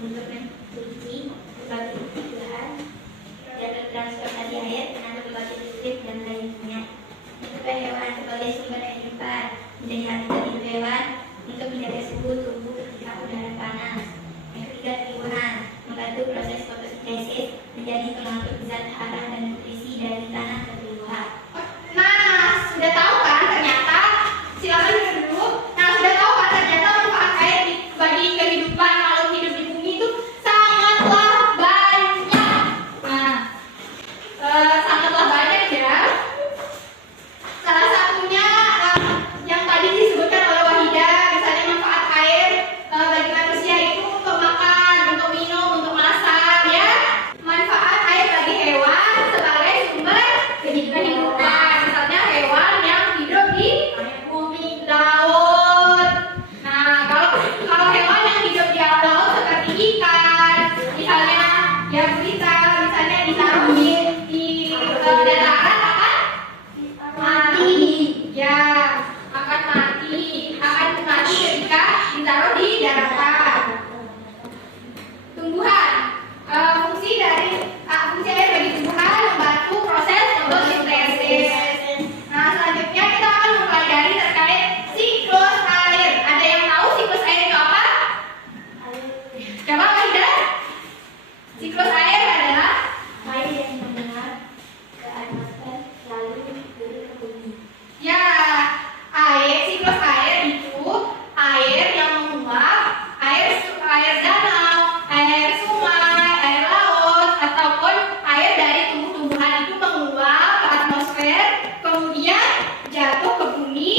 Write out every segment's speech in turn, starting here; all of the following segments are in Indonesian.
untuk mencuci berbagai kebutuhan dan transportasi air, menanam berbagai listrik dan lainnya. Untuk hewan sebagai sumber kehidupan menjadi habitat hidup hewan untuk menjaga suhu tubuh ketika udara panas. Yang ketiga, tumbuhan membantu proses fotosintesis menjadi pengangkut zat hara dan nutrisi dari tanah dan tumbuhan. Nah, sudah tahu kan ternyata, silakan dulu. Nah, sudah tahu kan ternyata manfaat air bagi kehidupan makhluk hidup di bumi itu sangatlah banyak. Nah, sangatlah banyak ya. Salah satunya yang tadi disebutkan oleh Wahida, misalnya manfaat air bagi manusia itu untuk makan, untuk minum, untuk masak ya. Manfaat air bagi hewan sebagai sumber kehidupan. Misalnya hewan yang hidup di bumi, laut. Nah, kalau hewan yang hidup di laut seperti ikan, misalnya ya gurita, misalnya ditaruh di dataran akan mati. Ya, akan mati ketika ditaruh di daratan. Tumbuhan, fungsi air bagi tumbuhan membantu proses fotosintesis. Nah, selanjutnya kita akan mempelajari terkait siklus air. Ada yang tahu siklus air itu apa? Coba Wahida. Siklus air adalah Air yang mengalir ke atmosfer lalu turun ke bumi. ya, siklus air itu air yang menguap, air danau, air sungai, air laut, ataupun air dari tumbuh-tumbuhan itu menguap ke atmosfer, kemudian jatuh ke bumi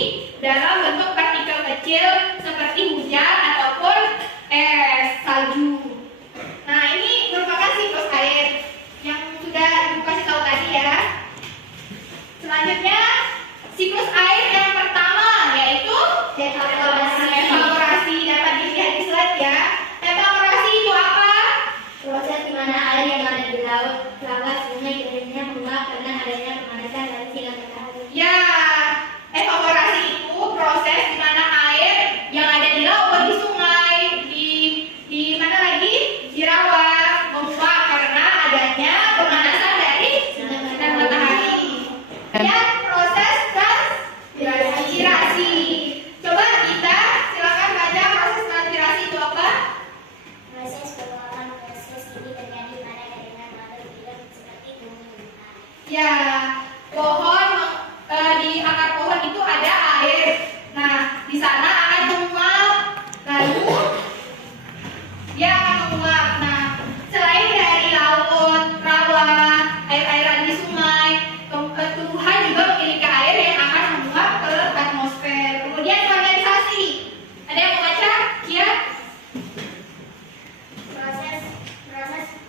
dalam bentuk partikel kecil seperti hujan ataupun es, salju. Nah, ini merupakan siklus air yang sudah dikasih tahu tadi ya. Selanjutnya, siklus air yang pertama yaitu evaporasi. Dapat dilihat di slide ya. Evaporasi itu apa? Proses di mana air yang ada di laut, laut, sungai, akhirnya menguap karena adanya pemanasan dari sinar matahari. Ya, evaporasi itu proses di mana air yang ada di laut, di sungai, di mana lagi? Di rawa menguap karena adanya pemanasan dari sinar matahari. Ya, proses transpirasi. Coba kita silakan baca proses transpirasi itu apa? Proses pengeluaran proses ini terjadi pada jaringan makhluk hidup seperti tumbuhan. Ya, pohon di akar pohon itu ada air. Nah, di sana akan menguap. Lalu dia akan menguap. Nah, selain dari laut, rawa, air-airan di sungai, tumbuhan juga memiliki air yang akan menguap ke atmosfer. Kemudian kondensasi. Ada yang mau baca? Ya. Proses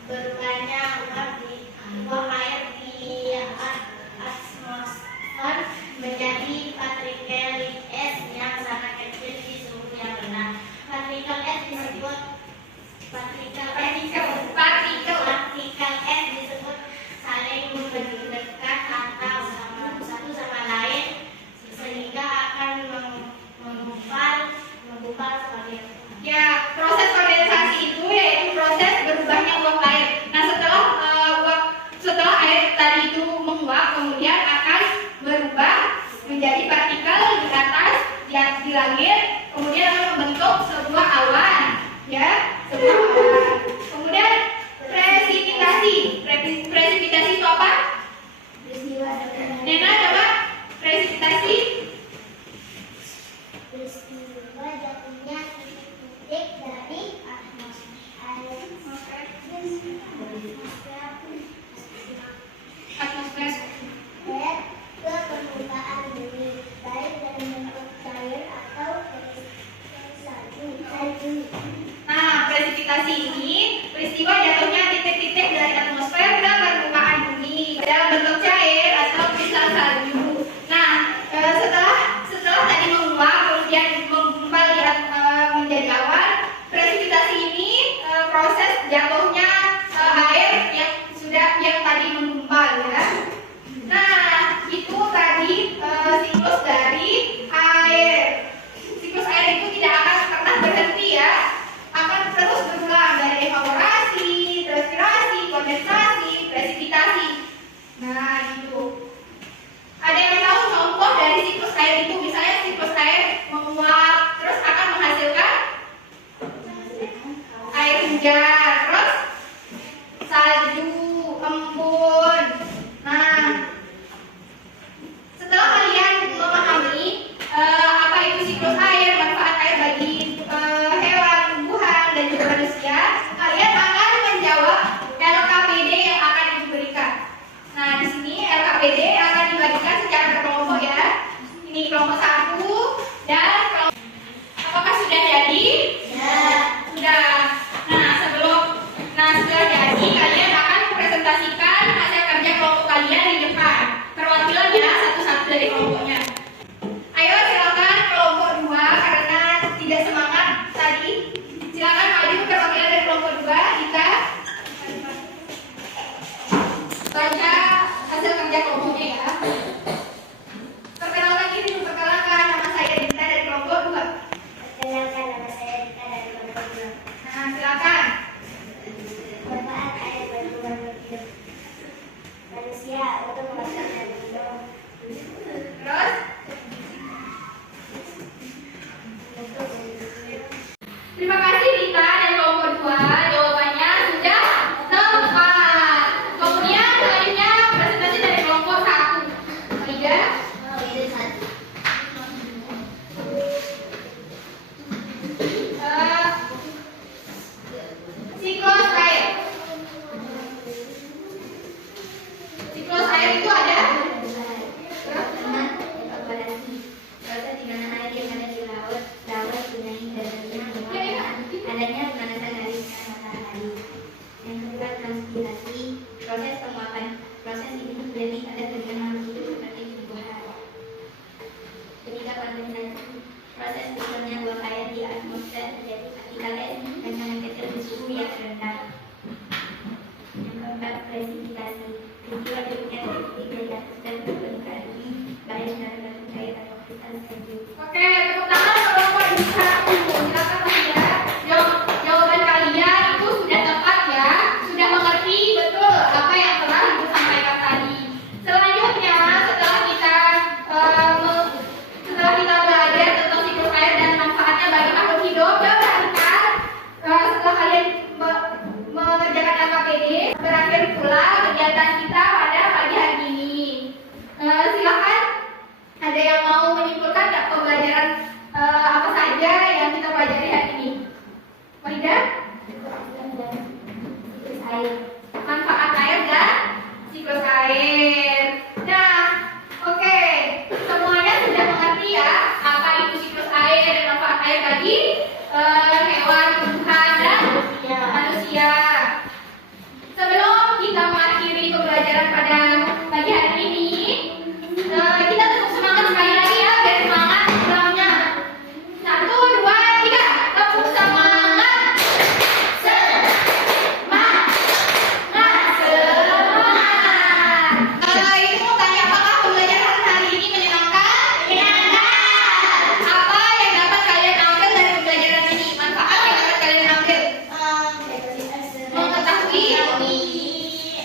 berubahnya uap air di atmosfer menjadi partikel es yang sangat kecil di suhu yang rendah. Partikel es disebut saling mendekat atau satu sama lain sehingga akan menggumpal sebagai Ya, proses kondensasi itu yaitu proses berubahnya uap air. Nah, setelah air tadi itu menguap, kemudian akan berubah menjadi partikel di atas, di langit, kemudian akan membentuk sebuah awan, ya, sebuah awan. Kemudian presipitasi. Presipitasi itu apa? peristiwa Nena, coba presipitasi. jatuhnya titik dari atmosfer Atmosfer. ke permukaan bumi, baik dalam bentuk cair atau salju. Nah, presipitasi ini peristiwa jatuhnya titik-titik dari atmosfer ke permukaan bumi dalam bentuk cair atau kristal salju. Nah, setelah tadi menguap kemudian menggumpal menjadi awan, presipitasi ini proses jatuhnya air yang tadi menggumpal ya. Nah, itu tadi siklus dari air. Siklus air itu tidak akan pernah berhenti ya, akan terus berulang dari manusia. Terus salju, embun. Nah, setelah kalian memahami apa itu siklus air, manfaat air bagi hewan, tumbuhan, dan juga manusia, kalian akan menjawab LKPD yang akan diberikan. Nah, di sini LKPD akan dibagikan secara berkelompok ya. Ini kelompok 1 dan kelompok. Apakah sudah jadi? Ya. Sudah. Setelah jadi, kalian akan presentasikan hasil kerja kelompok kalian di depan. Perwakilan ya, satu-satu dari kelompoknya. Ayo silakan kelompok 2 karena tidak semangat tadi. Silakan maju perwakilan dari kelompok 2. Dita, baca hasil kerja kelompoknya ya. Perkenalkan diri dulu, perkenalkan, nama saya Dita dari kelompok 2. Perkenalkan, nama saya Dita dari kelompok 2. Nah, silakan. Manfaat air bagi makhluk hidup. Manusia untuk memasak dan minum. Terus? Terima kasih Dita dari kelompok 2. Jawabannya sudah tepat. Kemudian selanjutnya presentasi dari kelompok 1. Aida. Siklus air. Siklus air itu ada Pertama, evaporasi. Proses di mana air yang ada di laut dapat dinaik darahnya adanya pemanasan dari sinar matahari. Yang kedua, transpirasi. Proses penguapan. Proses ini terjadi pada bagian makhluk hidup seperti tumbuhan. Ketiga, kondensasi. Proses turunnya uap air di atmosfer terjadi partikel dan sangat kecil di suhu yang rendah. Yang keempat, presipitasi. Peristiwa turunnya titik dari atmosfer berbentuk air, baik secara bentuk cair atau kristal salju. Oke, tepuk tangan kelompok 1. Silakan Aida. Jawaban kalian itu sudah tepat ya. Sudah mengerti betul apa yang telah Ibu sampaikan tadi. Selanjutnya, setelah kita belajar tentang siklus air dan manfaatnya bagi makhluk hidup, perhatikan setelah kalian mengerjakan LKPD, berakhir pula kegiatan kita pada pagi hari ini. Silakan, ada yang mau menyimpulkan nggak pembelajaran apa saja yang kita pelajari hari ini? Wahida? Siklus air. Manfaat air dan siklus air. Nah, oke, semuanya sudah mengerti ya apa itu siklus air dan manfaat air bagi hewan, tumbuhan, dan manusia. Sebelum kita mengakhiri pembelajaran pada pagi hari ini, kita tetap semangat sekali lagi ya, biar semangat ulangnya. 1, 2, 3, tepuk semangat. Semangat. Ibu mau tanya, apakah pembelajaran hari ini menyenangkan? Menyenangkan. Apa yang dapat kalian ambil dari pembelajaran ini? Manfaat yang dapat kalian ambil? Mengetahui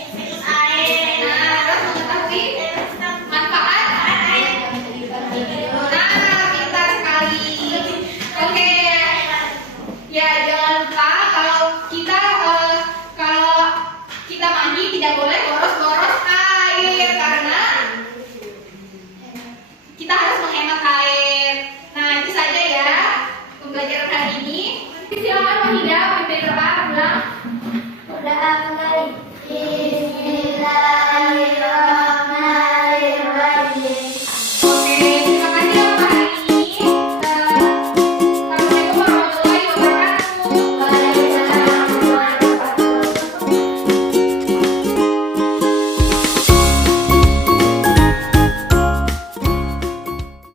Siklus air. Nah, terus mengetahui manfaat air. Nah, pintar sekali. Oke. Ya, jangan lupa kalau kita mandi tidak boleh boros-boros